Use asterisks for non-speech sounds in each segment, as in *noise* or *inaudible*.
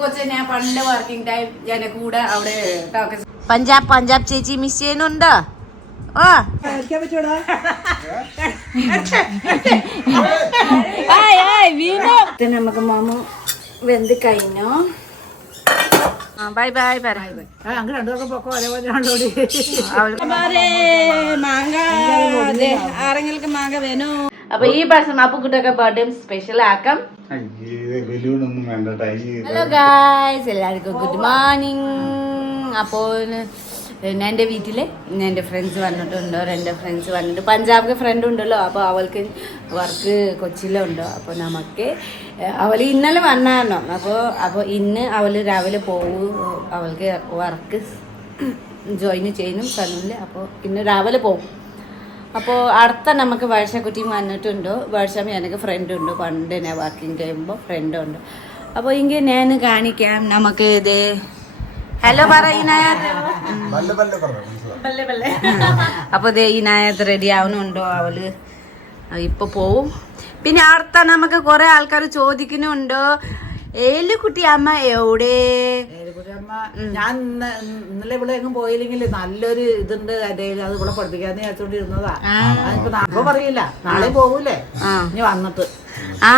കൊച്ചു ഞാൻ പണ്ട് വർക്കിംഗ് ടൈം ഞാൻ കൂടെ അവിടെ ടോക്കസ് പഞ്ചാബ് പഞ്ചാബ് ചേച്ചി മിസ് ചെയ്യുന്നുണ്ട്. നമുക്ക് മാമ വെന്ത് കഴിഞ്ഞോ? ബൈ ബൈ മാങ്ങ ആരെങ്കിലും മാങ്ങ വേണോ? അപ്പൊ ഈ പ്രാവശ്യം അപ്പുക്കുട്ടൊക്കെ ബർത്ത്ഡേ സ്പെഷ്യൽ ആക്കാം. ഹലോ ഗായ്സ് എല്ലാവർക്കും ഗുഡ് മോർണിംഗ് അപ്പോ ഞാൻ എന്റെ വീട്ടിൽ എന്റെ ഫ്രണ്ട്സ് വന്നിട്ടുണ്ടോ. എന്റെ ഫ്രണ്ട്സ് വന്നിട്ട് പഞ്ചാബ് ഫ്രണ്ട് ഉണ്ടല്ലോ. അപ്പോൾ അവൾക്ക് വർക്ക് കൊച്ചിയിലുണ്ടോ അപ്പോൾ നമുക്ക് അവൾ ഇന്നലെ വന്നാണോ അപ്പോൾ അപ്പോൾ ഇന്ന് അവൾ രാവിലെ പോകും അവൾക്ക് വർക്ക് ജോയിൻ ചെയ്യുന്നു. സലൂണിൽ അപ്പോൾ ഇന്ന് രാവിലെ പോകും അപ്പോൾ അടുത്ത നമുക്ക് വർഷക്കുട്ടിയും വന്നിട്ടുണ്ട്. വർഷം എനിക്ക് ഫ്രണ്ട് ഉണ്ട്. പണ്ട് ഞാൻ വർക്കിംഗ് ചെയ്യുമ്പോൾ ഫ്രണ്ട് ഉണ്ട്. അപ്പോൾ ഇങ്ങനെ ഞാൻ കാണിക്കാം. നമുക്ക് ഇത് ഹലോ പറ ഇനായത്. ബല്ല ബല്ല പറഞ്ഞു അപ്പോൾ ഇത് ഇനായത് റെഡി ആവുന്നുണ്ടോ അവൾ? ഇപ്പൊ പോവും. പിന്നെ അടുത്ത നമുക്ക് കൊറേ ആൾക്കാർ ചോദിക്കുന്നുണ്ടോ? ഏലുകുട്ടി അമ്മ എവിടെ? അമ്മ ഞാൻ ഇന്ന് ഇന്നലെ ഇവിടെ എങ്ങും പോയില്ലെങ്കിൽ നല്ലൊരു ഇതുണ്ട് കയ്യിൽ. അത് ഇവിടെ പഠിപ്പിക്കാന്ന് വിചാരിച്ചോണ്ടിരുന്നതാ. അതിപ്പോ നാളെ പറയില്ല. നാളെ പോകൂലേ. ഇനി വന്നിട്ട്. ആ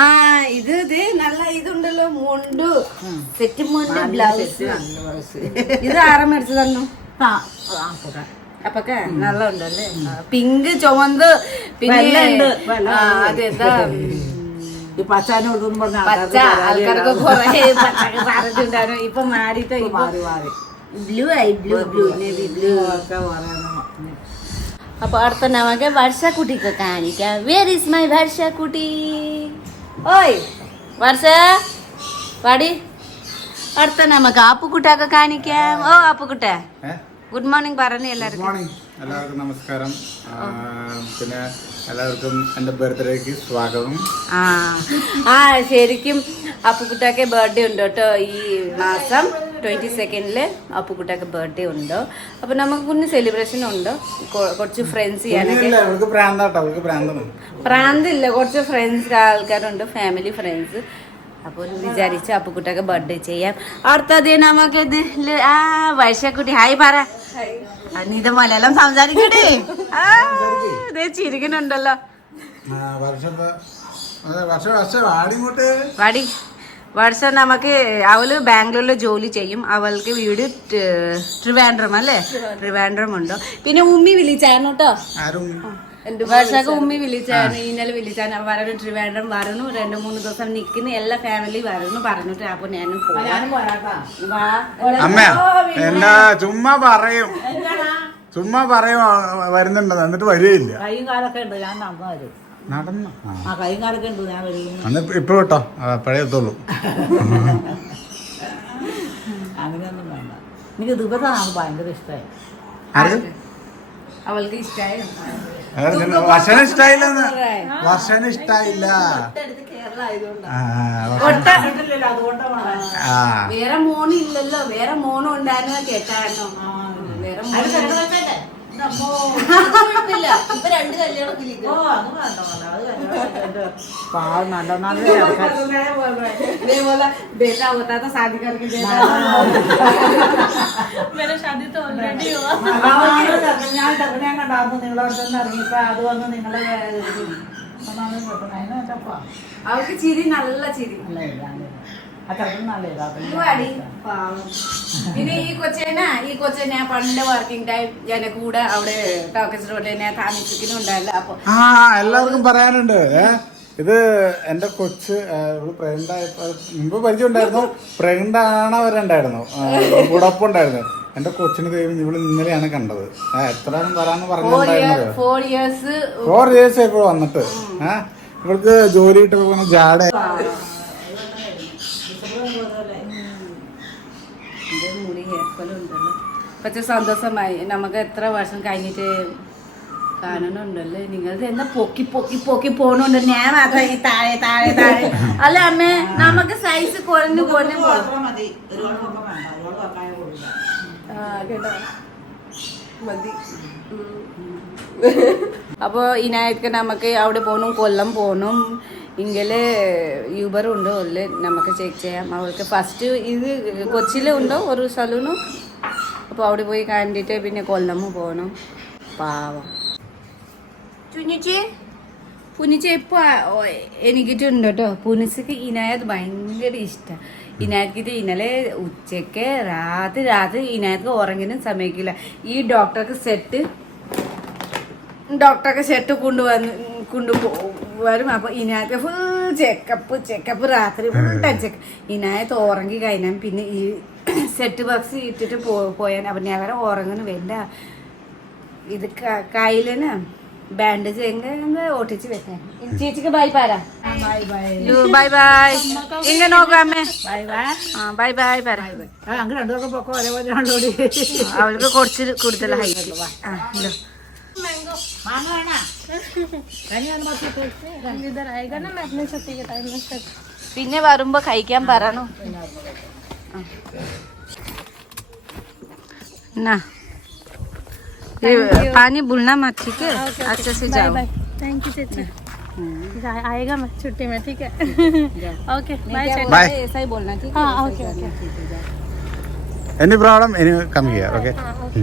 ഇത് ഇത് നല്ല ഇതുണ്ടല്ലോ മുണ്ട്. സെറ്റ് മുണ്ട് ബ്ലൗസ്. ഇത് ആരാ മേടിച്ചു തന്നു. അപ്പൊക്കെ. നല്ല ഉണ്ടല്ലേ പിങ്ക് ചുവന്ത് പിന്നെ അതെന്താ? പച്ച ആൾക്കാർക്ക് കുറെ പച്ചക്ക് പറഞ്ഞിട്ടുണ്ടായിരുന്നു ഇപ്പൊ മാറിയിട്ട് മാറി മാറി. ബ്ലൂ ആയി ബ്ലൂ ബ്ലൂ നേവി ബ്ലൂ. ഒക്കെ പറയുന്നു അപ്പൊ അടുത്ത നമുക്ക് വർഷക്കുട്ടിക്ക് കാണിക്കാം. വേർ ഇസ് മൈ വർഷക്കുട്ടി? ഓയ് വർഷ പാടി അടുത്ത നമുക്ക് അപ്പുക്കുട്ടൊക്കെ കാണിക്കാം. ഓ അപ്പുക്കുട്ട ഗുഡ് മോർണിംഗ് പറഞ്ഞു എല്ലാവർക്കും. എല്ലാവർക്കും നമസ്കാരം. പിന്നെ എല്ലാവർക്കും എന്റെ ബർത്ത്ഡേക്ക് സ്വാഗതം. ആ ആ ശരിക്കും അപ്പുക്കുട്ടാക്ക് ബർത്ത്ഡേ ഉണ്ട് കേട്ടോ ഈ മാസം. ട്വന്റി സെക്കൻഡിൽ അപ്പുക്കുട്ടാക്ക് ബർത്ത്ഡേ ഉണ്ട്. അപ്പൊ നമുക്ക് കുഞ്ഞ് സെലിബ്രേഷൻ ഉണ്ട്. കുറച്ച് ഫ്രണ്ട്സ് പ്രാന്തില്ല കുറച്ച് ഫ്രണ്ട്സ് ആൾക്കാരുണ്ട് ഫാമിലി ഫ്രണ്ട്സ് അപ്പോൾ വിചാരിച്ചു അപ്പുക്കുട്ടൊക്കെ ബർത്ത്ഡേ ചെയ്യാം. അടുത്തത് നമുക്ക് ഇത് ല്- ആ വൈശക്കുട്ടി ഹായ് പറ. നീ മലയാളം സംസാരിക്കട്ടെ. ചിരിക്കുന്നുണ്ടല്ലോ. വാടി വർഷം നമുക്ക് അവൾ ബാംഗ്ലൂരിൽ ജോലി ചെയ്യും. അവൾക്ക് വീട് ട്രിവാൻഡ്രം അല്ലേ? ട്രിവാൻഡ്രം. ഉണ്ടോ പിന്നെ ഉമ്മി വിളിച്ചായിരുന്നു കേട്ടോ. വർഷക്ക് ഉമ്മി വിളിച്ചായിരുന്നു ഇന്നലെ വിളിച്ചാണ്. വരണു ട്രിവാൻഡ്രം വരണു രണ്ടു മൂന്ന് ദിവസം നിക്കുന്ന എല്ലാ ഫാമിലി വരണു പറഞ്ഞിട്ട് അപ്പൊ ഞാനും അമ്മ എന്താ ചുമ്മാ പറയും. ചുമ്മാ പറയും വരുന്നുണ്ടോ വരുന്നുണ്ടെന്ന്. എന്നിട്ട് വരികയില്ല. കൈയും കാലൊക്കെ ഉണ്ട് ഞാൻ നടന്നു വരും. നടന്നു. ആ. ആ കൈയും കാലൊക്കെ ഉണ്ട് ഞാൻ വരും അന്ന് ഇപ്പൊ കേട്ടോ അപ്പോഴേ എത്തുള്ളൂ. അങ്ങനെയൊന്നും വേണ്ട. എനിക്ക് ഭയങ്കര ഇഷ്ടമായി അവൾക്ക് ഇഷ്ടമായി വർഷന് ഇഷ്ടായില്ലെന്ന്. വർഷന് ഇഷ്ടായില്ല. ആ, വർഷന്- അതുകൊണ്ടാണ്. ആ. വേറെ മോനും ഇല്ലല്ലോ വേറെ മോനും ഉണ്ടായിരുന്ന കേട്ടായിരുന്നു? വേറെ മോനും നല്ല നല്ല ആൾക്കാർ ഇതേപോലെ बेटा होता तो शादी करके देता मेरा शादी तो ऑलरेडी हुआ ഞാൻ ചെറുക്കനെ കണ്ടായിരുന്നു നിങ്ങളോട് തന്നെ ഇറങ്ങിയപ്പോ അത് വന്ന് നിങ്ങളെ ഒന്നാമത് ചെറുക്കനെ. അതിന് വെച്ചപ്പോ അവൾക്ക് ചിരി നല്ല ചിരി നല്ല പിന്നെ ഈ കൊച്ചേന ഈ കൊച്ചേന പണ്ട് വർക്കിംഗ് ടൈം ഞാൻ കൂടെ അവിടെ ടോക്കസ് റോഡിൽ തന്നെ താമസിക്കുന്നുണ്ടല്ലോ അപ്പൊ ആ എല്ലാവർക്കും പറയാനുണ്ട്. ഇത് എന്റെ കൊച്ച് പ്രഗ്നന്റ് ആയപ്പോ മുമ്പ് പരിചയം ഉണ്ടായിരുന്നു പ്രഗ്നന്റ് ആണവരുണ്ടായിരുന്നു. കൂടൊപ്പം ഉണ്ടായിരുന്നു എന്റെ കൊച്ചിന് ദൈവം ഇവൾ ഇന്നലെയാണ് കണ്ടത്. എത്രയാണ് എത്ര വരാന്ന് ഫോർ പറഞ്ഞിട്ടുണ്ടായിരുന്നത്. ഫോർ ഇയേഴ്സ് ഫോർ ഇയേഴ്സ് ഇപ്പോൾ വന്നിട്ട്. ഏഹ് ഇവൾക്ക് ജോലി ഇട്ട് പോകുന്ന ജാട മുടി ഹെയർഫോൾ ഉണ്ടല്ലോ പക്ഷെ സന്തോഷമായി. നമുക്ക് എത്ര വർഷം കഴിഞ്ഞിട്ട് കാണണുണ്ടല്ലേ നിങ്ങൾ എന്താ പൊക്കി പൊക്കി പൊക്കി പോണുണ്ട്. ഞാൻ മാത്രം ഈ താഴെ താഴെ താഴെ. അല്ല അമ്മേ നമുക്ക് സൈസ് കുറഞ്ഞു കുറഞ്ഞു പോകും മതി ഒരുപാട് പൊക്കം വേണ്ട ഒരുപാട് പൊക്കായ കൊള്ളില്ല മതി ഉം. അപ്പൊ ഇതിനായിട്ട് നമുക്ക് അവിടെ പോകണം കൊല്ലം പോകണം ഇങ്ങൽ യൂബർ ഉണ്ടോ അല്ലേ നമുക്ക് ചെക്ക് ചെയ്യാം. അവൾക്ക് ഫസ്റ്റ് ഇത് കൊച്ചിയിലുണ്ടോ ഒരു സലൂണും അപ്പോൾ അവിടെ പോയി കണ്ടിട്ട് പിന്നെ കൊല്ലമ്മ പോകണം പാവം. ചുഞ്ഞിച്ചി പുനിച്ച ഇപ്പൊ എനിക്കിട്ടുണ്ട് കേട്ടോ പുനിച്ചക്ക് ഇനായത് ഭയങ്കര ഇഷ്ടം. ഇനാക്കിട്ട് ഇന്നലെ ഉച്ചയ്ക്ക് രാത്രി രാത്രി ഇനായത്ത് ഉറങ്ങിനും സമയക്കില്ല. ഈ ഡോക്ടർക്ക് സെറ്റ് ഡോക്ടർക്ക് സെറ്റ് കൊണ്ടുവന്ന് കൊണ്ടുവരും അപ്പൊ ഇതിനകത്ത് ഫുൾ ചെക്കപ്പ് ചെക്കപ്പ് രാത്രി ഫുൾ ടൈം ചെക്ക് ഇതിനകത്ത് ഉറങ്ങി കഴിഞ്ഞാൽ പിന്നെ ഈ സെറ്റ് ബോക്സ് ഇട്ടിട്ട് പോ പോയാൽ അപ്പം ഞാൻ വരെ ഉറങ്ങുന്നു. വേണ്ട ഇത് കയ്യിലിന് ബാൻഡേജ് എങ്ങനെ ഒട്ടിച്ച് വെക്കാൻ ചേച്ചിക്ക് ബൈ പാരാ ബൈ ബൈ നോക്കാമേ ബൈ ബൈ ആ ബൈ ബൈ പറ. അവൾക്ക് കുറച്ച് കൂടുതൽ ഹൈറ്റ് ആ ഇല്ലോ. മാങ്ങ വേണോ കനിയാണ് മത്തി इधर आएगा ना मैं अपने छुट्टी के टाइम में सब പിന്നെ വരുമ്പോ കഴിക്കാൻ പറയണോ ആ. ना ये पानी भूलना मत ठीक है अच्छे से जाओ बाय थैंक यू चेची आ- आएगा मैं छुट्टी में ठीक है ओके बाय चेची Bye. ऐसा ही बोलना ठीक हाँ okay okay any problem any come here okay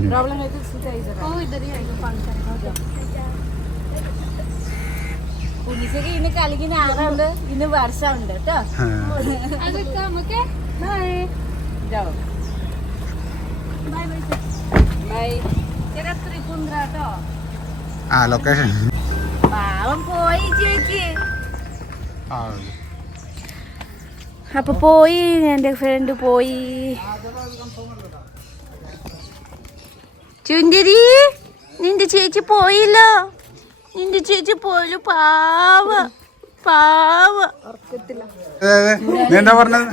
problem है तो सीधा इधर ओ इधर ही आएगा पाँच കുഞ്ഞിച്ചക്ക് ഇന്ന് കളിക്കുന്ന ആറുണ്ട് ഇന്ന് വർഷമുണ്ട് കേട്ടോ. അതൊക്കെ നമുക്ക് ബൈ ബൈ ത്രികുന്ദ്ര കേട്ടോ? ആ ലൊക്കേഷൻ പാവം പോയി ചേച്ചി. അപ്പൊ പോയി എന്റെ ഫ്രണ്ട് പോയി. ചുന്തിരി നിന്റെ ചേച്ചി പോയില്ലോ. നിന്റെ ചേച്ചി പോലും പാവ. പാവ. നീന്താ പറഞ്ഞത്?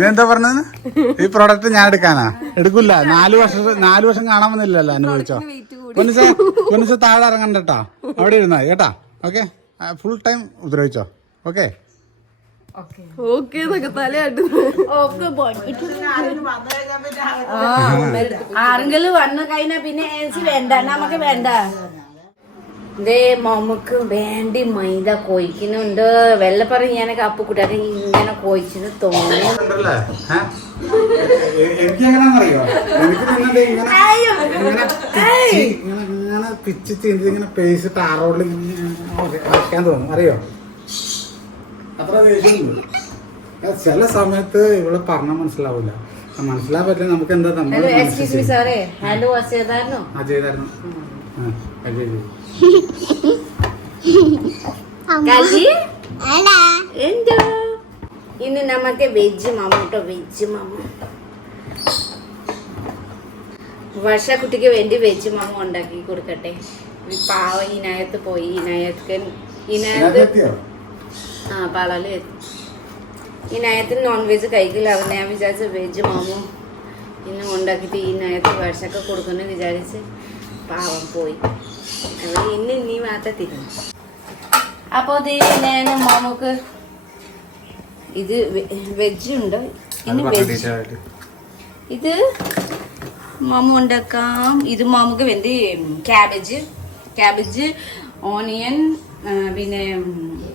നീന്താ പറഞ്ഞത്? ഈ പ്രോഡക്റ്റ് ഞാൻ എടുക്കാനാ? എടുക്കില്ല നാല് വർഷം നാല് വർഷം കാണാൻ വന്നില്ലല്ലോ അനുഭവിച്ചോ പൊന്നിച്ച പൊന്നിച്ച താഴെ ഇറങ്ങണ്ടട്ടോ. അവിടെ ഇരുന്നാ കേട്ടാ? ഓക്കെ? ഫുൾ ടൈം ഉപദ്രവിച്ചോ? ഓക്കെ? ഓക്കെ ആരെങ്കിലും വന്നു കഴിഞ്ഞാ പിന്നെ വേണ്ട നമുക്ക് വേണ്ട. ദേ മമ്മക്ക് വേണ്ടി മൈദ കോയിക്കുന്നുണ്ട് വെള്ളപ്പറ ഞാനൊക്കെ അപ്പു കൂട്ടാതെ ഇങ്ങനെ കോയിച്ചെന്ന് തോന്നി എനിക്ക് എങ്ങനെയാണെന്നറിയോ എനിക്ക് ഇങ്ങനെ പിച്ചി, ചെയ്ത് ഇങ്ങനെ പേസ് ടാറോഡിൽ വയ്ക്കാൻ തോന്നും. അറിയോ? അത്ര ദേഷ്യമുണ്ട് ചില സമയത്ത് ഇവൾ പറഞ്ഞാൽ മനസ്സിലാവില്ല മനസ്സിലാൻ പറ്റില്ല. നമുക്ക് എന്താ നമ്മൾ ഹലോ എക്സ്ക്യൂസ് മീ എന്തോ? ഇന്ന് നമുക്ക് വെജ് മാമ കേട്ടോ വെജ് മാമ. വർഷക്കുട്ടിക്ക് വേണ്ടി വെജ് മാമ ഉണ്ടാക്കി കൊടുക്കട്ടെ. പാവ ഇനായത്ത് പോയി ഇനായത്ത് ഇനായത്ത് ആ പാലാൽ എത്തി ഇനായത്തിന് നോൺ വെജ് കഴിക്കില്ല അവൻ ഞാൻ വിചാരിച്ച വെജ് മാമു ഇന്ന് ഉണ്ടാക്കിയിട്ട് ഈ നയത്ത് വർഷമൊക്കെ കൊടുക്കുന്നു വിചാരിച്ച് പാവം പോയി. ഇന്ന് നീ മാത്രം തിരുന്നു. അപ്പോൾ ഇത് ഞാൻ മാമുക്ക് ഇത് വെജ് ഉണ്ട്. അത് ഇനി വെജ്. ഇത് മാമു ഉണ്ടാക്കാം ഇത് മാമുക്ക് വേണ്ടി ക്യാബേജ്. ക്യാബേജ് ഓണിയൻ പിന്നെ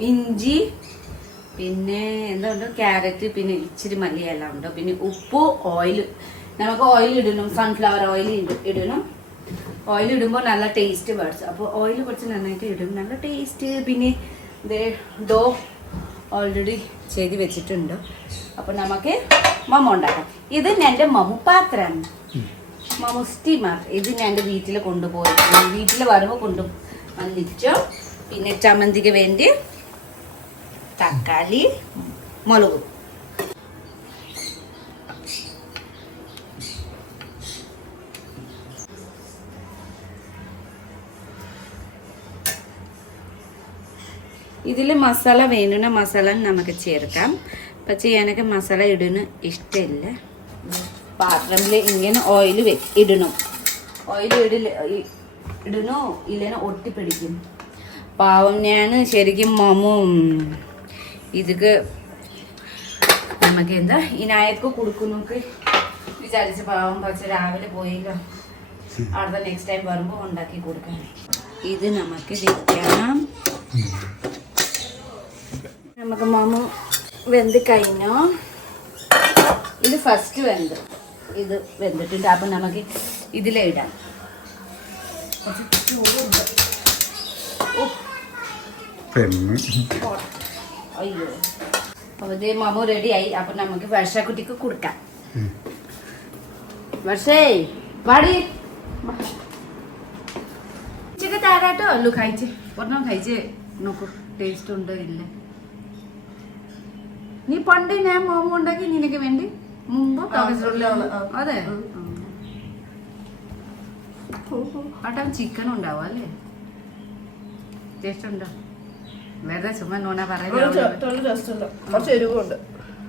ഇഞ്ചി പിന്നെ എന്തുണ്ട് ക്യാരറ്റ് പിന്നെ ഇച്ചിരി മല്ലിയെല്ലാം ഉണ്ടോ. പിന്നെ ഉപ്പ് ഓയിൽ നമുക്ക് ഓയിൽ ഇടണം. സൺഫ്ലവർ ഓയിൽ ഇടണം. ഓയിൽ ഇടുമ്പോൾ നല്ല ടേസ്റ്റ് വേർഡ്സ് അപ്പോൾ ഓയിൽ കുറച്ച് നന്നായിട്ട് ഇടും. നല്ല ടേസ്റ്റ് പിന്നെ ഇത് ഡോ ഓൾറെഡി ചെയ്ത് വെച്ചിട്ടുണ്ട്. അപ്പോൾ നമുക്ക് മമ ഉണ്ടാക്കാം. ഇത് എന്റെ മമ്മു പാത്രമാണ് മമ്മു സ്റ്റീമർ ഇത് ഞാൻ എന്റെ വീട്ടിൽ കൊണ്ടുപോയി. വീട്ടിൽ വരുമ്പോൾ കൊണ്ടു വന്നിച്ചു പിന്നെ ചമ്മന്തിക്ക് വേണ്ടി തക്കാളി മുളക്. ഇതിൽ മസാല വേണ്ടുന്ന മസാല നമുക്ക് ചേർക്കാം. പക്ഷേ എനിക്ക് മസാല ഇടുന്ന ഇഷ്ടമില്ല പാത്രത്തിൽ ഇങ്ങനെ ഓയിൽ ഇടണം. ഓയിൽ ഇടൽ ഇടണോ? ഇല്ലെന്ന്? ഒട്ടിപ്പിടിക്കും. പാവം ഞാൻ ശരിക്കും മോമും. ഇതൊക്കെ നമുക്ക് എന്താ? ഇനായക്ക് കൊടുക്കുന്നൊക്കെ വിചാരിച്ച പാവം പക്ഷെ രാവിലെ പോയില്ലോ അവിടെ നെക്സ്റ്റ് ടൈം വരുമ്പോൾ ഉണ്ടാക്കി കൊടുക്കാൻ. ഇത് നമുക്ക് വെക്കാം നമുക്ക് മാമു വെന്ത് കഴിഞ്ഞോ? ഇത് ഫസ്റ്റ് വെന്ത്. ഇത് വെന്തിട്ടുണ്ട്. അപ്പം നമുക്ക് ഇതിലേ ഇടാം. അയ്യോ. അപ്പോൾ ഇത് മാമു റെഡിയായി. അപ്പം നമുക്ക് വർഷക്കുട്ടിക്ക് കൊടുക്കാം. വർഷേ വാടി. ഉച്ചയ്ക്ക് താരാട്ടോ? അല്ലു കഴിച്ച്. ഒരെണ്ണം കഴിച്ച് നോക്കൂ. ടേസ്റ്റ് ഉണ്ടോ ഇല്ല? നീ പണ്ട് ഞാൻ മോമോ ഉണ്ടാക്കി നിനക്ക് വേണ്ടി മുമ്പ് അതെ. ആട്ടാ ചിക്കൻ ഉണ്ടാവും അല്ലേ? ടേസ്റ്റ് ഉണ്ടോ? വെറുതെ ചുമ്മാ നോണ പറയുന്നത്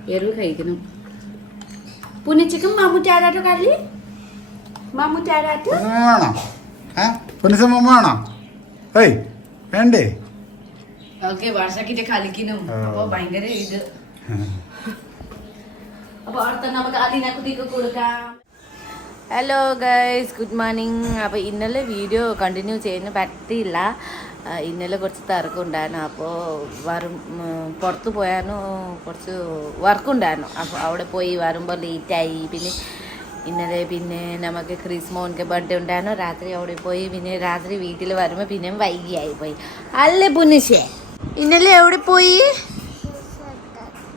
എരിവ് കഴിക്കണം പുനച്ചക്കും മാമൂറ്റാരാട്ടോ കല്ലി മാമൂറ്റാരാട്ട് വേണോ? ഏ? പുനസമ്മ വേണോ? ഏയ് വേണ്ടേ? ഓക്കെ വർഷക്കിട്ട് കളിക്കണം അപ്പൊ ഭയങ്കര ഇത്. *laughs* അപ്പൊ അടുത്ത കൊടുക്കാം. ഹലോ ഗൈസ് ഗുഡ് മോർണിംഗ് അപ്പോൾ ഇന്നലെ വീഡിയോ കണ്ടിന്യൂ ചെയ്യാൻ പറ്റിയില്ല. ഇന്നലെ കുറച്ച് തിരക്കുണ്ടായിരുന്നു അപ്പോൾ വരും പുറത്ത് പോയായിരുന്നു കുറച്ച് വർക്കുണ്ടായിരുന്നു അപ്പോൾ അവിടെ പോയി വരുമ്പോൾ ലേറ്റായി പിന്നെ ഇന്നലെ പിന്നെ നമുക്ക് ക്രിസ്മോന്റെ ബർത്ത്ഡേ ഉണ്ടായിരുന്നു. രാത്രി അവിടെ പോയി. പിന്നെ രാത്രി വീട്ടിൽ വരുമ്പോൾ പിന്നെയും വൈകിയായി പോയി. അല്ലേ പുനിഷേ ഇന്നലെ എവിടെ പോയി?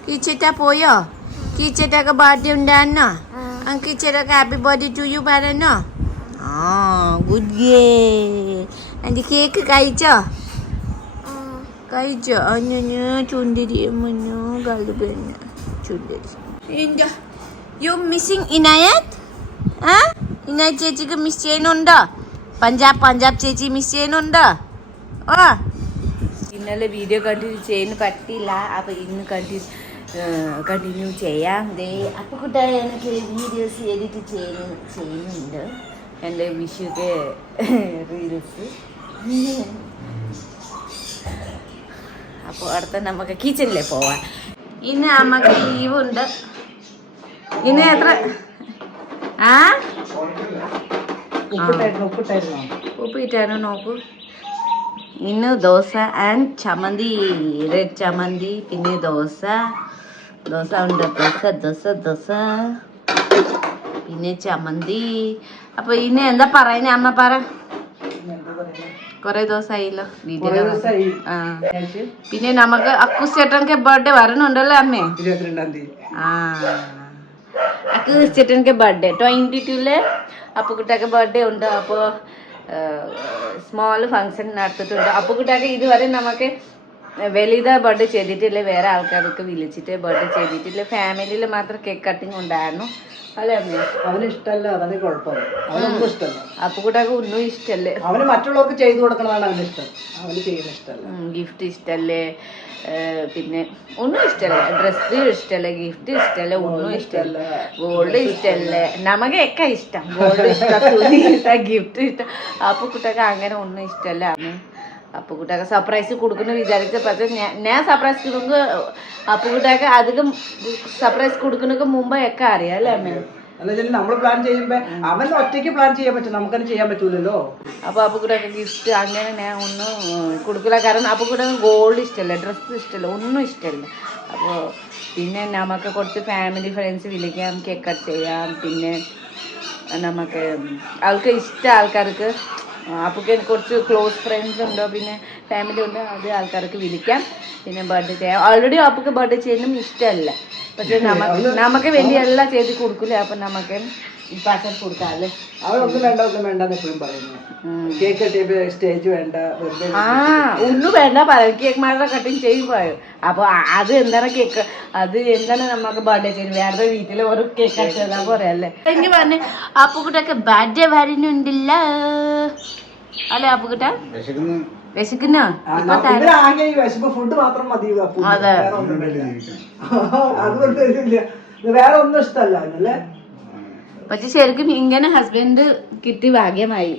കീച്ചേട്ട പോയോ? കീച്ചേട്ടൊക്കെ ബർത്ത്ഡേ ഉണ്ടായിരുന്നോ? ആ കീച്ചേട്ടൊക്കെ ഹാപ്പി ബർത്ത്ഡേ ടു യു പറഞ്ഞോ? ആ ഗുഡ് ഗേ എന്റെ കേക്ക് കഴിച്ചോ? കഴിച്ചോ? അഞ്ഞു ചുണ്ടിരി മുന്നു ഗൾബെന്ന് ചുണ്ടിരി. എന്താ? യു മിസ്സിങ് ഇനായത് ആ? ഇനായത് ചേച്ചിക്ക് മിസ് ചെയ്യുന്നുണ്ടോ? പഞ്ചാബ് പഞ്ചാബ് ചേച്ചി മിസ് ചെയ്യുന്നുണ്ടോ? ആ. ഇന്നലെ വീഡിയോ കണ്ടിട്ട് ചെയ്യുന്നു പറ്റില്ല അപ്പോൾ ഇന്ന് കണ്ടി കണ്ടിന്യൂ ചെയ്യാം. ദേ അപ്പോൾ കൂട്ട എനിക്ക് വീഡിയോസ് എഡിറ്റ് ചെയ്യുന്ന ചെയ്യുന്നുണ്ട്. എന്റെ വിഷുക്ക് റീൽസ് അപ്പോൾ അടുത്ത നമുക്ക് കിച്ചണിലെ പോവാം. ഇന്ന് നമുക്ക് ഉണ്ട്. ഇന്ന് എത്ര? ആ? ഉപ്പിട്ടായിരുന്നു നോക്കൂ. ഇന്ന് ദോശ ആൻഡ് ചമ്മന്തി റെഡ് ചമ്മന്തി പിന്നെ ദോശ. ദോശ ഉണ്ട്. ദോശ ദോശ ദോശ. പിന്നെ ചമ്മന്തി. അപ്പൊ ഇനി എന്താ പറയുന്നേ? അമ്മ പറ. കൊറേ ദിവസമായില്ലോ. വീട്ടിൽ പിന്നെ നമുക്ക് അക്കുസേട്ടൻക്ക് ബർത്ത്ഡേ വരണുണ്ടല്ലോ അമ്മേ? ആ. അക്കുസേട്ടൻക്ക് ബർത്ത്ഡേ ട്വന്റി ടൂൽ അപ്പുക്കുട്ടൊക്കെ ബർത്ത്ഡേ ഉണ്ട്. അപ്പോൾ സ്മോൾ ഫങ്ഷൻ നടത്തിയിട്ടുണ്ട്. അപ്പുക്കുട്ടൊക്കെ ഇതുവരെ നമുക്ക് വലിയത് ബർത്ത് ചെയ്തിട്ടില്ല? വേറെ ആൾക്കാർക്ക് വിളിച്ചിട്ട് ബർത്ത് ചെയ്തിട്ടില്ല? ഫാമിലിയിൽ മാത്രം കേക്ക് കട്ടിങ് ഉണ്ടായിരുന്നു. അല്ലേ അവന് ഇഷ്ടമല്ല അതാണ് ഈ കുഴപ്പം അവനൊന്നും ഇഷ്ടമല്ല. ഒന്നും ഇഷ്ടല്ലേ അവന് മറ്റുള്ളവർക്ക് ചെയ്തു കൊടുക്കണതാണ് അവന് ഇഷ്ടം. അവന് ചെയ്യുന്ന ഇഷ്ടമല്ല. ഗിഫ്റ്റ് ഇഷ്ടല്ലേ പിന്നെ ഒന്നും ഇഷ്ടല്ല ഡ്രസ് ഇഷ്ടല്ല ഗിഫ്റ്റ് ഇഷ്ടല്ല ഒന്നും ഇഷ്ടല്ല ഗോൾഡ് ഇഷ്ടല്ല നമുക്കൊക്കെ ഇഷ്ടം. ഗോൾഡ് ഇഷ്ടം തുണി ഇഷ്ടം ഗിഫ്റ്റ് ഇഷ്ടം. അപ്പൊ കുട്ടൊക്കെ അങ്ങനെ ഒന്നും ഇഷ്ടല്ല അപ്പൊ കുട്ടൊക്കെ സർപ്രൈസ് കൊടുക്കുന്നു വിചാരിച്ച പക്ഷേ ഞാൻ സർപ്രൈസ് കൊടുക്ക അപ്പുകുട്ടിയൊക്കെ അധികം സർപ്രൈസ് കൊടുക്കുന്നതിന് മുമ്പ് ഒക്കെ അറിയാം അല്ലേ അമ്മ? അപ്പൊ നമ്മൾ പ്ലാൻ ചെയ്യുമ്പോ അവൻ ഒറ്റയ്ക്ക് പ്ലാൻ ചെയ്യാൻ പറ്റും നമുക്കത് ചെയ്യാൻ പറ്റൂലല്ലോ. അപ്പോൾ അപ്പോൾ ഗിഫ്റ്റ് അങ്ങനെ ഞാൻ ഒന്നും കൊടുക്കില്ല. കാരണം അപ്പോൾ ഗോൾഡ് ഇഷ്ടമല്ല ഡ്രസ്സ് ഇഷ്ടമല്ല ഒന്നും ഇഷ്ടമല്ല അപ്പോൾ പിന്നെ നമുക്ക് കുറച്ച് ഫാമിലി ഫ്രണ്ട്സ് വിളിക്കാം കേക്ക് കട്ട് ചെയ്യാം. പിന്നെ നമുക്ക് ആൾക്ക് ഇഷ്ട ആൾക്കാർക്ക് അപ്പൊക്കെ കുറച്ച് ക്ലോസ് ഫ്രണ്ട്സ് ഉണ്ടോ? പിന്നെ ഫാമിലി ഉണ്ടോ? അത് ആൾക്കാർക്ക് വിളിക്കാം. പിന്നെ ബർത്ത്ഡേ ചെയ്യാം. ഓൾറെഡി അപ്പൊക്ക് ബർത്ത്ഡേ ചെയ്യുന്നതും ഇഷ്ടമല്ല. പക്ഷെ *laughs* നമുക്ക് നമുക്ക് വേണ്ടി എല്ലാം ചെയ്ത് കൊടുക്കില്ല അപ്പം നമുക്ക് കൊടുക്കാൻ അല്ലേ അവരൊന്നും വേണ്ട ഒന്നും വേണ്ട എന്ന് എപ്പോഴും പറയുന്നു. കേക്ക് കെട്ടിയപ്പോ സ്റ്റേജ് വേണ്ട വെറുതെ ആ ഒന്നും വേണ്ട പറയും. കേക്ക് മാത്രം കട്ടിങ് ചെയ്യും പറയും. അപ്പൊ അത് എന്താണ് കേക്ക് അത് എന്താണ് നമുക്ക് ബർത്ത്ഡേ ചെയ്യുന്നത് വേറെ വീട്ടിൽ ഒരു കേക്ക് കട്ട് പറയല്ലേ എനിക്ക് പറഞ്ഞു അപ്പുകുട്ടൊക്കെ ബർത്ത്ഡേ വരുന്നുണ്ടല്ല. അല്ലേ അപ്പുകുട്ട വിശക്കുന്നു. ഫുഡ് മാത്രം മതി അപ്പു. അതെ. വേറെ ഒന്നും *laughs* അതുകൊണ്ട് വേറെ ഇഷ്ടമല്ല പക്ഷെ ശരിക്കും ഇങ്ങനെ ഹസ്ബൻഡ് കിട്ടി ഭാഗ്യമായി.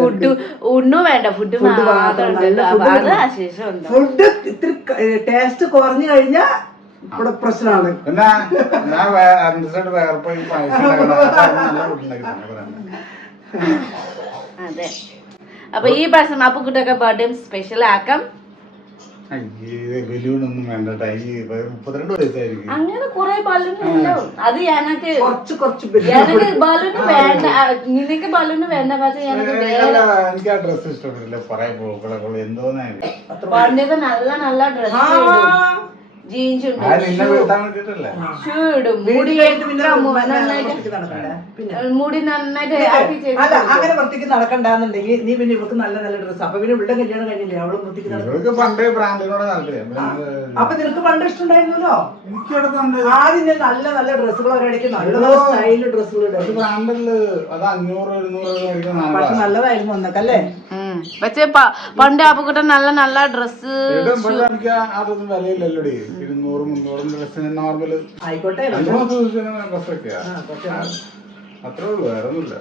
ഫുഡ് ഒന്നും വേണ്ട ഫുഡ് മാത്രം അത് അശേഷം ഫുഡ് ഇത്തിരി ടേസ്റ്റ് കുറഞ്ഞു കഴിഞ്ഞാ ഇവിടെ പ്രശ്നമാണ്. പിന്നെ ഞാൻ വേറെ പോയി അത് അപ്പൊ ഈ പ്രാവശ്യം അപ്പുക്കുട്ടൊക്കെ ബർത്ത്ഡേ സ്പെഷ്യൽ ആക്കാം. ബലൂണൊന്നും വേണ്ടട്ടാ. ഈ മുപ്പത്തിരണ്ട് വയസ്സായിരിക്കും. അങ്ങനെ കൊറേ ബലൂൺ ഉണ്ടാവും അത് എനക്ക് കുറച്ച് കുറച്ച് എനക്ക് *laughs* ബലൂൺ വേണ്ട. നിനക്ക് ബലൂൺ വേണ്ട. പക്ഷെ എനക്ക് ആ ഡ്രസ് ഇഷ്ടപ്പെട്ടില്ല. കൊറേ പോകുമ്പോൾ എന്തോന്നായിരുന്നു പണ്ടൊക്കെ നല്ല നല്ല ഡ്രസ് ജീൻസ് ഷൂ ഇടും. മുടി മുടി നന്നായിട്ട് അല്ല അങ്ങനെ വൃത്തിക്ക് നടക്കണ്ടെന്നുണ്ടെങ്കിൽ നീ പിന്നെ ഇവർക്ക് നല്ല നല്ല ഡ്രസ്സ് അപ്പൊ പിന്നെ ഇവിടെ കല്യാണം കഴിഞ്ഞില്ലേ? അവൾ വൃത്തിക്ക് പണ്ടേ ബ്രാൻഡിനോട് അപ്പൊ നിനക്ക് പണ്ട് ഇഷ്ടമുണ്ടായിരുന്നല്ലോ? ആദ്യം ഞാൻ നല്ല നല്ല ഡ്രസ്സുകൾ ഒരടിക്ക് നല്ല നല്ല സ്റ്റൈലിൽ ഡ്രസ്സുകൾ ഇടും. പക്ഷെ. നല്ലതായിരുന്നു അന്നൊക്കെ ഉം. പക്ഷെ പണ്ട് അപ്പുക്കുട്ട നല്ല നല്ല ഡ്രസ് അതൊന്നും വിലയില്ലല്ലോ ഇരുന്നൂറ് മുന്നൂറും ഡ്രസ്സിന് അത്രേ ഉള്ളൂ വേറെ ഒന്നുമില്ല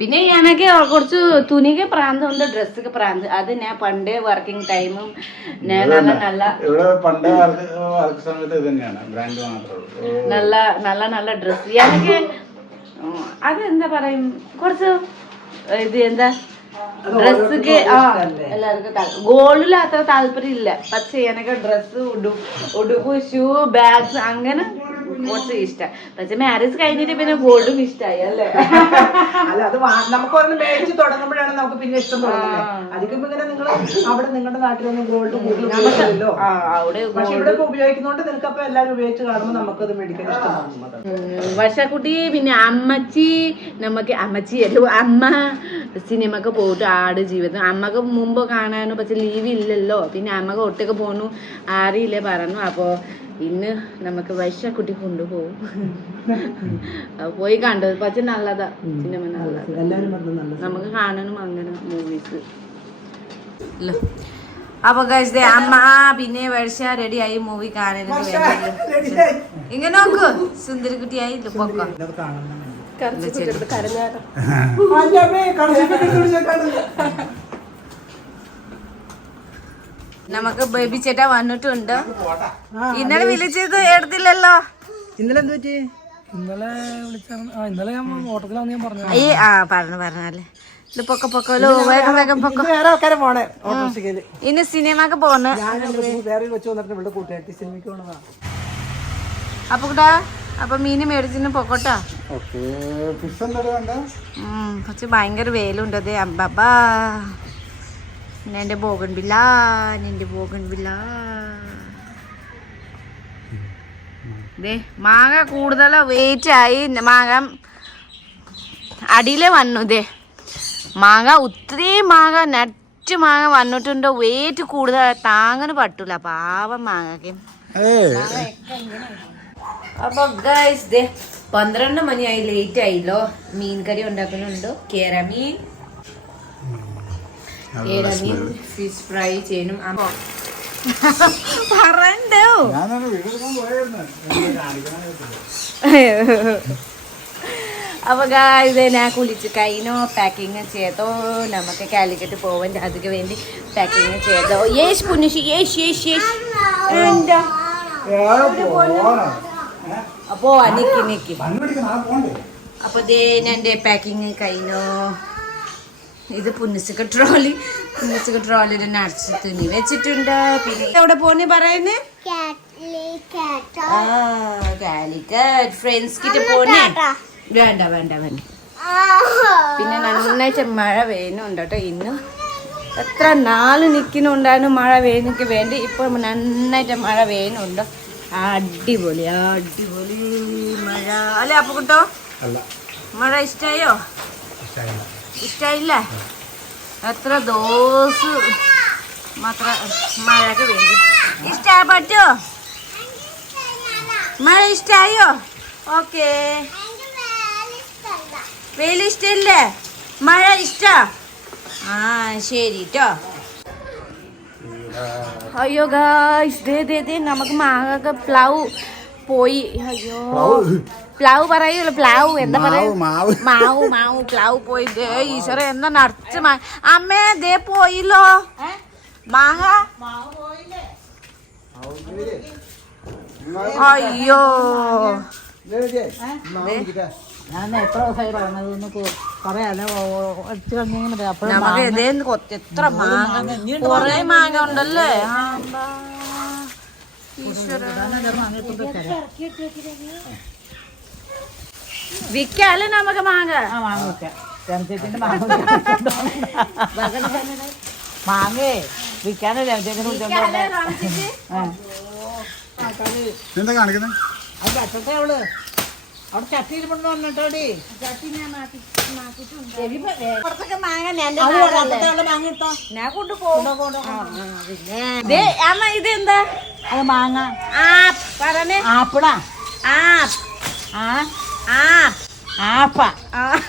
പിന്നെ ഞാനൊക്കെ കുറച്ച് തുണിക്ക് പ്രാന്തുണ്ട് ഡ്രസ്സൊക്കെ പ്രാന്ത്. അത് ഞാൻ പണ്ട് വർക്കിംഗ് ടൈമും ഞാൻ നല്ല നല്ല ഇവിടെ പണ്ടേ വർക്ക് വർക്ക് സമയത്ത് ഇത് തന്നെയാണ്. ബ്രാൻഡ് മാത്രമേ ഉള്ളൂ. നല്ല നല്ല നല്ല ഡ്രസ്സ് എനിക്ക് അത് എന്താ പറയും? കുറച്ച് ഇത് എന്താ? ഡ്രസ്സൊക്കെ ആ എല്ലാവർക്കും ഗോൾഡിൽ അത്ര താല്പര്യം ഇല്ല പക്ഷെ എനിക്ക് ഡ്രസ്സ് ഉടുപ്പ് ഉടുപ്പ് ഷൂ ബാഗ്സ് അങ്ങനെ കുറച്ച് ഇഷ്ടം. പക്ഷെ മാരേജ് കഴിഞ്ഞിട്ട് പിന്നെ ഗോൾഡും ഇഷ്ടമായി അല്ലേ? *laughs* അല്ല അത് നമുക്ക് ഒരെണ്ണം മേടിച്ച് തുടങ്ങുമ്പോഴാണ് നമുക്ക് പിന്നെ ഇഷ്ടം തോന്നുന്നത്. അധികം ഇങ്ങനെ നിങ്ങൾ അവിടെ നിങ്ങളുടെ നാട്ടിലൊന്നും ഗോൾഡ് കൂടുതലല്ലോ പക്ഷെ ഇവിടെ ഉപയോഗിക്കുന്നോണ്ട് നിനക്ക് അപ്പൊ എല്ലാരും ഉപയോഗിച്ച് കാണുമ്പോൾ നമുക്കത് മേടിക്കാൻ ഇഷ്ടം വർഷക്കുട്ടി പിന്നെ അമ്മച്ചി നമുക്ക് അമ്മച്ചി അമ്മ സിനിമക്ക് പോയിട്ട് ആട് ജീവിതം. അമ്മയ്ക്ക് മുമ്പ് കാണാനും പക്ഷെ ലീവ് ഇല്ലല്ലോ. പിന്നെ അമ്മയ്ക്ക് ഒട്ടൊക്കെ പോന്നു അറിയില്ലേ പറഞ്ഞു. അപ്പോൾ ഇന്ന് നമുക്ക് വർഷക്കുട്ടി കൊണ്ടുപോകും. അപ്പൊ പോയി കണ്ടത് പക്ഷെ നല്ലതാ. സിനിമ നല്ലതാ. നമുക്ക് കാണണം അങ്ങനെ മൂവീസ് അപ്പൊ അമ്മ പിന്നെ വർഷ റെഡി ആയി മൂവി കാണാൻ വേണ്ടി ഇങ്ങനെ നോക്കൂ. സുന്ദരിക്കുട്ടിയായി പൊക്കോ. നമുക്ക് ബേബി ചേട്ടാ വന്നിട്ടുണ്ട്. ഇന്നലെ വിളിച്ചത് എടുത്തില്ലല്ലോ. ഇന്നലെ എന്ത് പറ്റി? ഇന്നലെ ഇന്നലെ ഞാൻ ഓട്ടത്തിലാന്ന് ഞാൻ പറഞ്ഞു ഈ ആ പറഞ്ഞു പറഞ്ഞാലേ. ഇത് പൊക്ക പൊക്കോലോ വേഗം വേഗം പൊക്കോ. ഇന്ന് സിനിമക്ക് പോന്ന്. അപ്പൊ കൂട്ടാ അപ്പൊ മീന് മേടിച്ചിന് പൊക്കോട്ടാ. പക്ഷെ ഭയങ്കര വെയിലുണ്ട്. അതെ അബ്ബാ. എന്റെ ബോഗൻ ബില്ല എന്റെ ബോഗൻ ബില്ല. മാങ്ങ കൂടുതൽ വെയിറ്റ് ആയി. മാങ്ങ അടിയിലെ വന്നു. ദേ മാങ്ങ ഒത്തിരി മാങ്ങ നറ്റ് മാങ്ങ വന്നിട്ടുണ്ട്. വെയിറ്റ് കൂടുതൽ താങ്ങന് പറ്റൂല. പാവം മാങ്ങക്ക്. അപ്പൊ ഗൈസ് ദേ പന്ത്രണ്ട് മണിയായി ലേറ്റ് ആയില്ലോ. മീൻ കറി ഉണ്ടാക്കുന്നുണ്ട് കേരമീൻ കേരമീൻ ഫിഷ് ഫ്രൈ ചെയ്യണം അപ്പൊ പറയണ്ടോ? ഞാനൊരു വീട് എടുക്കാൻ പോയായിരുന്നു. എനിക്ക് കാണിക്കണം അപ്പൊ ഗായ്സ് ഞാൻ കുളിച്ച് കഴിഞ്ഞോ. പാക്കിങ് ചെയ്തോ. നമുക്ക് കാലിക്കറ്റ് പോവണ്ട അതിക്ക് വേണ്ടി പാക്കിങ് ചെയ്തോ. യേശ് പുനുഷി യേശ് യേശ് യേശ്. എന്താ? അപ്പോ നിക്കി നിക്കി. അപ്പൊ ദേ എന്റെ പാക്കിങ് കഴിഞ്ഞു. ഇത് പുന്നിസുക ട്രോളി. പുന്നിസുക ട്രോളി തന്നെ അടിച്ച് തുണി വെച്ചിട്ടുണ്ട്. പിന്നെ എവിടെ പോന്നെ പറയുന്നേ? ആ കാലിക്കറ്റ്. ഫ്രണ്ട്സ് പോന്നെ വേണ്ട. വേണ്ട വേണ്ട പിന്നെ നന്നായിട്ട് മഴ വേണുണ്ട് കേട്ടോ ഇന്ന്. എത്ര നാല് നിൽക്കുന്നുണ്ടായിരുന്നു മഴ പെയ്യുന്നൊക്കെ വേണ്ടി. ഇപ്പൊ നന്നായിട്ട് മഴ പെയ്യുന്നുണ്ട്. അടിപൊളി അടിപൊളി മഴ. അല്ലേ അപ്പൊ കിട്ടോ അല്ല. മഴ ഇഷ്ടായോ? ഇഷ്ടായില്ലേ? എത്ര ദോസ് മാത്ര മഴക്ക് വേണ്ടി ഇഷ്ടപ്പെട്ടോ മഴ ഇഷ്ടായോ? ഓക്കേ. വെയിൽ ഇഷ്ടല്ലേ? മഴ ഇഷ്ട? ആ ശരി ട്ടോ. അയ്യോ ഗായ്സ് ദേ ദേ ദേ നമുക്ക് മാങ്ങ പ്ലവ് പോയി. അയ്യോ. പ്ലാവ് പറയൂല്ല പ്ലാവ് എന്താ പറയാ മാവ് മാവ് മാവ് പ്ലാവ് പോയി ദേ ഈശ്വര എന്താ നിറച്ച് മാ അമ്മേ ദേ പോയില്ലോ മാങ്ങ അയ്യോ നമുക്ക് ഇതേന്ന് എത്ര മാങ്ങ കൊറേ മാങ്ങ ഉണ്ടല്ലേ ആ, അമ്പാ. വിക്കാല്ലേ നമുക്ക് മാങ്ങ? ആ മാങ്ങ രമചേച്ചിന്റെ മാങ്ങ മാങ്ങേ വിൽക്കാനോ രമചേച്ചിനെ എന്താ കാണിക്കുന്നത് അത് ചട്ടത്തെ അവൾ. അവിടെ ചട്ടി ഇരിപ്പുണ്ടെന്ന് പറഞ്ഞിട്ടോടി പുറത്തൊക്കെ മാങ്ങ ഞാൻ മാങ്ങ അത് ആപ്പിളാ. ആ ആ. ആപ്പ. ആ.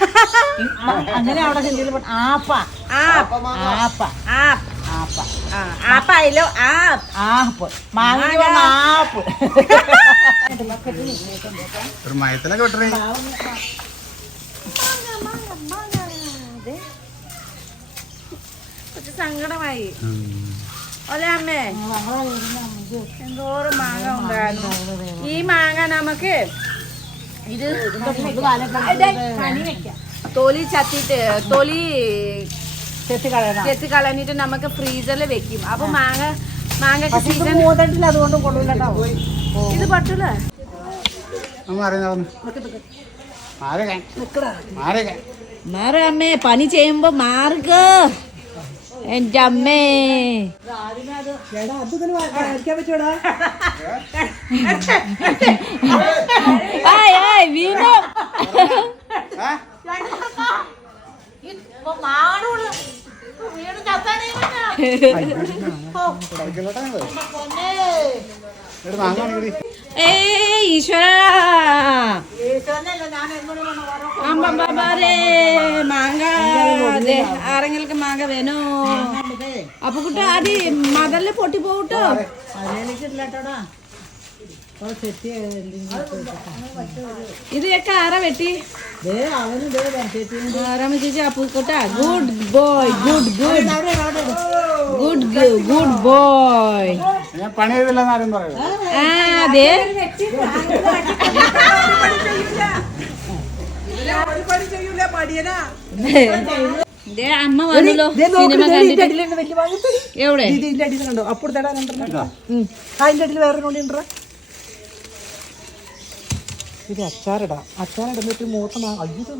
അങ്ങനെ അവിടെ ഹിന്ദിയിൽ ആപ്പ. ആ. ആപ്പ. ആ. ആപ്പ. ആ ആപ്പായില്ലോ ആ. ആപ്പ്. മാങ്ങ ആപ്പ്. ഒരു മയത്തിലൊക്കെ വിട്ടേ സങ്കടമായി. അല്ലേ അമ്മേ എന്തോരം മാങ്ങ ഉണ്ടായിരുന്നു. ഈ മാങ്ങ നമുക്ക് തൊലി ചത്തിട്ട് തൊലി ചെത്തി കളഞ്ഞിട്ട് നമുക്ക് ഫ്രീസറിൽ വെക്കും. അപ്പൊ മാങ്ങ മാങ്ങക്ക് ഇത് സീസൺ അതുകൊണ്ട് കൊള്ളൂല ഇത് പറ്റൂല. മാറുക. മാറി മാറ അമ്മേ പണി ചെയ്യുമ്പോ മാറുക. എന്റെ അമ്മേ. ആയ് ഏ ഈശ്വര അമ്പേ മാങ്ങ അതെ ആരെങ്കിലും മാങ്ങ വേണോ അപ്പൊ കുട്ട അത് മതൽ പൊട്ടി പോകട്ടോ ഇതൊക്കെ ആരാ വെട്ടി ആരാമ ചേച്ചി Appukutta good boy good good good good boy പണി ചെയ്തില്ലെന്ന് ആരും പറയൂ ആ അതെ അമ്മ വന്നല്ലോ സിനിമ കണ്ടിട്ട്. എവിടെ? ഇതിന്റെ അടിയിൽ കണ്ടോ? അതിന്റെ അടിയിൽ വേറെ ഇത് അച്ചാറിടാം. മൂത്ത അയ്യോ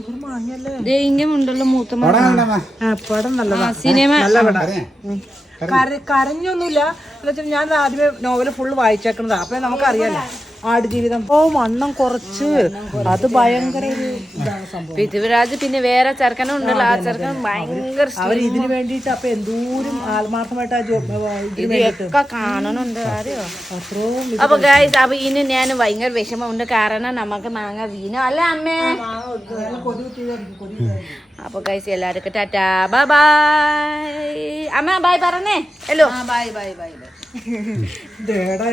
മൂത്ത പടം നല്ലതാ. സിനിമ. കര- കരഞ്ഞൊന്നുമില്ല. എന്ന് വെച്ചാൽ ഞാൻ ആദ്യമേ നോവൽ ഫുള്ള് വായിച്ചേക്കുന്നതാ അപ്പൊ നമുക്കറിയാലോ. ആടുജീവിതം. ഓ വണ്ണം കുറച്ച്. അത് ഭയങ്കര ഒരു ഇതാണ് സംഭവം. പൃഥ്വിരാജ് പിന്നെ വേറെ ചെറുക്കനും ഉണ്ടല്ലോ. ആ ചെറുക്കൻ ഭയങ്കര അവർ ഇതിന് വേണ്ടിട്ട് അപ്പൊ എന്തോരം ആത്മാർത്ഥമായിട്ട് ആ ജോ- ഇതിന് വേണ്ടിയിട്ട്. ഒക്കെ കാണണുണ്ട് അറിയോ അത്രയും അപ്പൊ ഗൈസ് അപ്പൊ ഇനി ഞാൻ ഭയങ്കര വിഷമമുണ്ട്. കാരണം നമുക്ക് മാങ്ങ വീണു. അല്ലേ അമ്മേ? അപ്പൊ കൈസ് എല്ലാവർക്കും ടാറ്റാ. ബൈ ബൈ അമ്മ ബൈ പറഞ്ഞേ. Hello. Bye bye bye bye ദേടാ